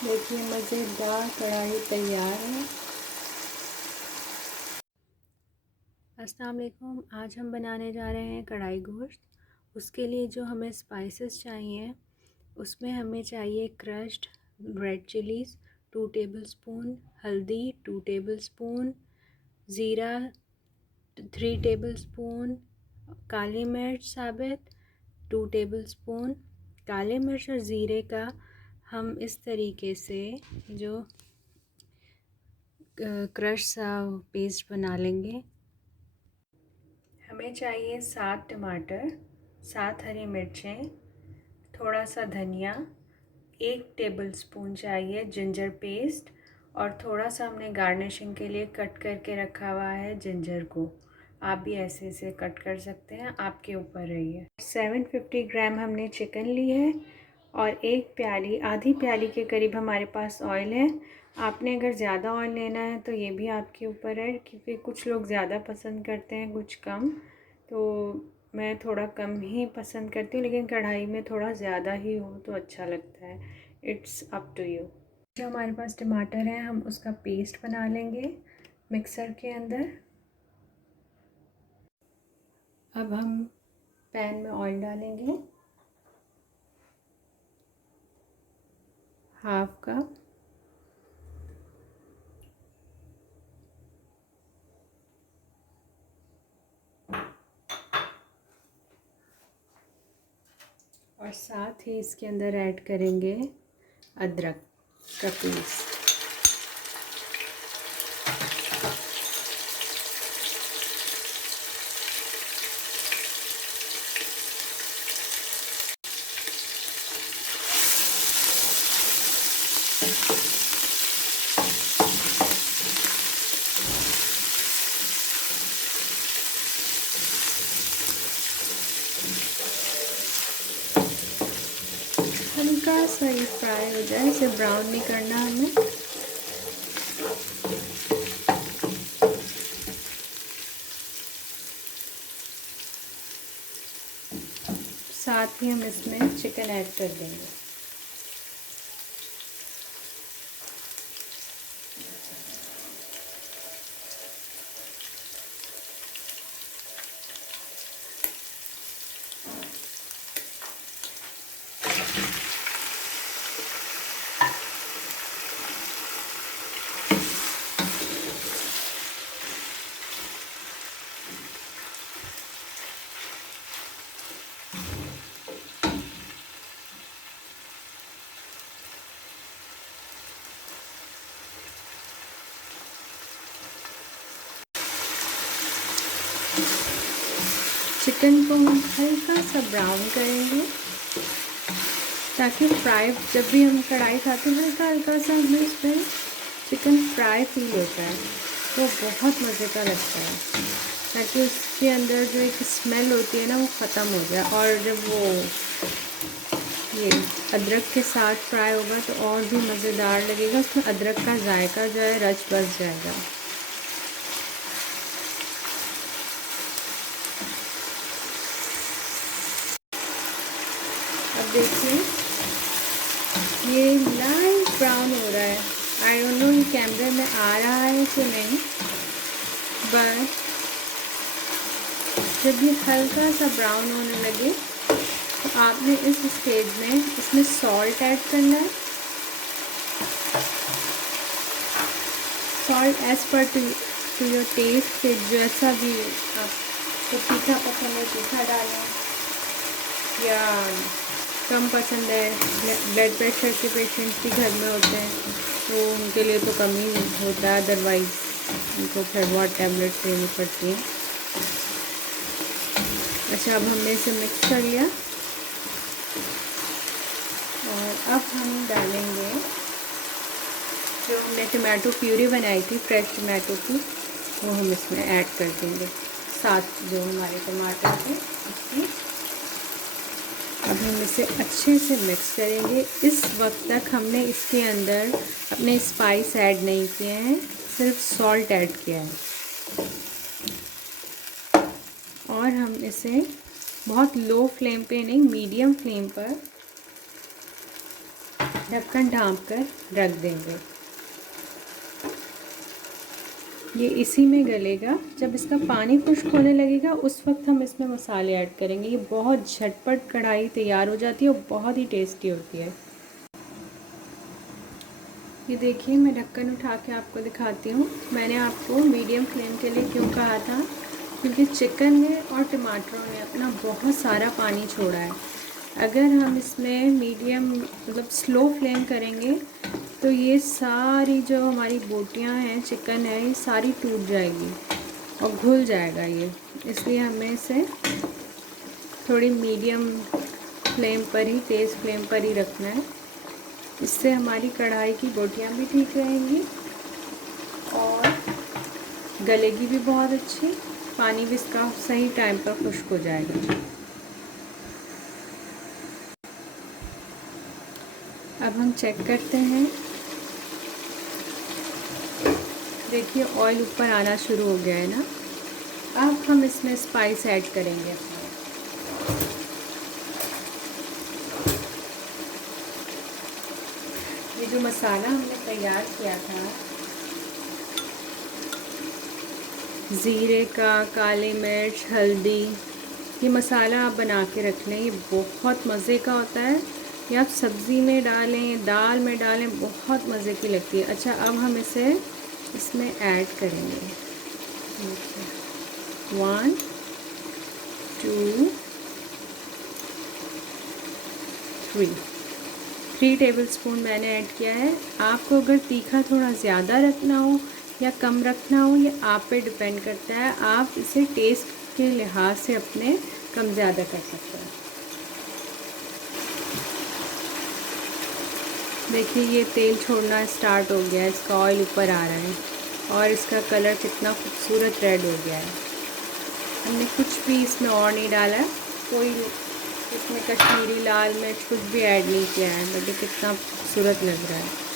देखिए मज़ेदार कढ़ाई तैयार है। अस्सलाम वालेकुम। आज हम बनाने जा रहे हैं कढ़ाई गोश्त। उसके लिए जो हमें स्पाइसेस चाहिए, उसमें हमें चाहिए क्रश्ड रेड चिलीज़ 2 टेबलस्पून, हल्दी 2 टेबलस्पून, ज़ीरा 3 टेबलस्पून, काली मिर्च साबित 2 टेबलस्पून। काले मिर्च और ज़ीरे का हम इस तरीके से जो क्रश सा पेस्ट बना लेंगे। हमें चाहिए 7 टमाटर, 7 हरी मिर्चें, थोड़ा सा धनिया, 1 टेबलस्पून चाहिए जिंजर पेस्ट और थोड़ा सा हमने गार्निशिंग के लिए कट करके रखा हुआ है जिंजर को। आप भी ऐसे ऐसे कट कर सकते हैं, आपके ऊपर रही है। 750 ग्राम हमने चिकन ली है और आधी प्याली के करीब हमारे पास ऑयल है। आपने अगर ज़्यादा ऑयल लेना है तो ये भी आपके ऊपर है, क्योंकि कुछ लोग ज़्यादा पसंद करते हैं, कुछ कम। तो मैं थोड़ा कम ही पसंद करती हूँ, लेकिन कढ़ाई में थोड़ा ज़्यादा ही हो तो अच्छा लगता है। It's up to you. जो हमारे पास टमाटर है, हम उसका पेस्ट बना लेंगे मिक्सर के अंदर। अब हम पैन में ऑयल डालेंगे, हाफ कप। और साथ ही इसके अंदर ऐड करेंगे अदरक का पीस। हल्का सा ये फ्राई हो जाए, इसे ब्राउन नहीं करना हमें। साथ ही हम इसमें चिकन ऐड कर देंगे। चिकन को हम हल्का सा ब्राउन करेंगे, ताकि फ्राई जब भी हम कढ़ाई खाते हैं हल्का हल्का सा हमें इसमें चिकन फ्राई फील होता है, तो बहुत मज़े का लगता है। ताकि उसके अंदर जो एक स्मेल होती है ना, वो ख़त्म हो जाए। और जब वो ये अदरक के साथ फ्राई होगा तो और भी मज़ेदार लगेगा। उसमें अदरक का जायका जो है रच बस जाएगा। अब देखिए ये लाइट ब्राउन हो रहा है। आई डोंट नो ये कैमरे में आ रहा है कि नहीं, बट जब ये हल्का सा ब्राउन होने लगे तो आपने इस स्टेज में इसमें सॉल्ट ऐड करना है। Salt as per to your taste, जैसा भी आपको तीखा पसंद है तीखा डालें, या कम पसंद है। ब्लड प्रेशर के पेशेंट्स भी घर में होते हैं तो उनके लिए तो कम ही होता है, अदरवाइज़ उनको फिर बहुत टैबलेट्स लेनी पड़ती हैं। अच्छा, अब हमने इसे मिक्स कर लिया और अब हम डालेंगे जो हमने टमाटो प्यूरी बनाई थी, फ्रेश टमाटो की, वो हम इसमें ऐड कर देंगे साथ जो हमारे टमाटर थे उसकी। अब हम इसे अच्छे से मिक्स करेंगे। इस वक्त तक हमने इसके अंदर अपने स्पाइस ऐड नहीं किए हैं, सिर्फ सॉल्ट ऐड किया है। और हम इसे बहुत लो फ्लेम पे नहीं, मीडियम फ्लेम पर ढक्कन ढाँप कर रख देंगे। ये इसी में गलेगा। जब इसका पानी खुश्क होने लगेगा उस वक्त हम इसमें मसाले ऐड करेंगे। ये बहुत झटपट कढ़ाई तैयार हो जाती है और बहुत ही टेस्टी होती है। ये देखिए, मैं ढक्कन उठा के आपको दिखाती हूँ। मैंने आपको मीडियम फ्लेम के लिए क्यों कहा था, क्योंकि चिकन ने और टमाटरों ने अपना बहुत सारा पानी छोड़ा है। अगर हम इसमें मीडियम मतलब स्लो फ्लेम करेंगे तो ये सारी जो हमारी बोटियां हैं, चिकन है, ये सारी टूट जाएगी और घुल जाएगा ये। इसलिए हमें इसे थोड़ी मीडियम फ्लेम पर ही, तेज़ फ्लेम पर ही रखना है। इससे हमारी कढ़ाई की बोटियां भी ठीक रहेंगी और गलेगी भी बहुत अच्छी। पानी भी इसका सही टाइम पर खुश्क हो जाएगा। अब हम चेक करते हैं। देखिए, ऑयल ऊपर आना शुरू हो गया है ना। अब हम इसमें स्पाइस ऐड करेंगे। ये जो मसाला हमने तैयार किया था, ज़ीरे का, काली मिर्च, हल्दी, ये मसाला आप बना के रख लें। ये बहुत मज़े का होता है। ये आप सब्ज़ी में डालें, दाल में डालें, बहुत मज़े की लगती है। अच्छा, अब हम इसे इसमें ऐड करेंगे। 1 2 3 टेबलस्पून मैंने ऐड किया है। आपको अगर तीखा थोड़ा ज़्यादा रखना हो या कम रखना हो, ये आप पे डिपेंड करता है। आप इसे टेस्ट के लिहाज से अपने कम ज़्यादा कर सकते हैं। देखिए, ये तेल छोड़ना स्टार्ट हो गया है, इसका ऑयल ऊपर आ रहा है और इसका कलर कितना खूबसूरत रेड हो गया है। हमने कुछ भी इसमें और नहीं डाला है, कोई इसमें कश्मीरी लाल मिर्च कुछ भी ऐड नहीं किया है, बट ये कितना खूबसूरत लग रहा है।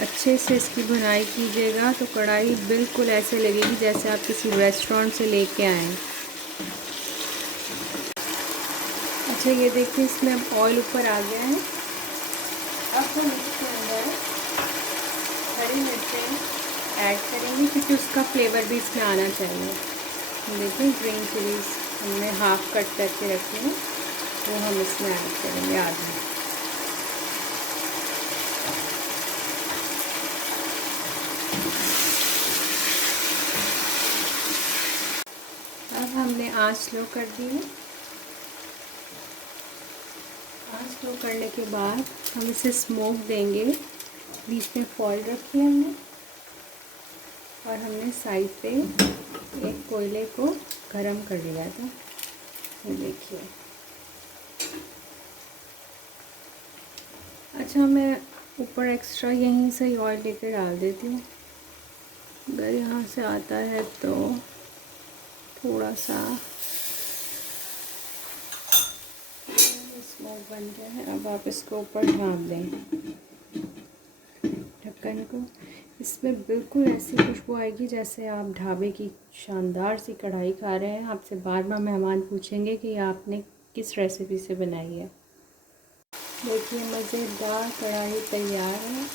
अच्छे से इसकी भुनाई कीजिएगा तो कढ़ाई बिल्कुल ऐसे लगेगी जैसे आप किसी रेस्टोरेंट से लेके आए। अच्छा, ये देखिए, इसमें अब ऑयल ऊपर आ गया है। अब हम इसके अंदर हरी मिर्चें ऐड करेंगे क्योंकि उसका फ्लेवर भी इसमें आना चाहिए। देखिए, ग्रीन चिलीज हमने हाफ कट करके रखी है, वो हम इसमें ऐड करेंगे आधी। अब हमने आँच स्लो कर दी है। आँच स्लो करने के बाद हम इसे स्मोक देंगे। बीच में फॉइल रखी है हमने और हमने साइड पे एक कोयले को गरम कर लिया था। ये देखिए। अच्छा, मैं ऊपर एक्स्ट्रा यहीं से ही ऑयल लेकर डाल देती हूँ। अगर यहाँ से आता है तो थोड़ा सा स्मोक बन गया है। अब आप इसको ऊपर ढाँप दें ढक्कन को। इसमें बिल्कुल ऐसी खुशबू आएगी जैसे आप ढाबे की शानदार सी कढ़ाई खा रहे हैं। आपसे बार बार मेहमान पूछेंगे कि आपने किस रेसिपी से बनाई है। देखिए, मज़ेदार कढ़ाई तैयार है।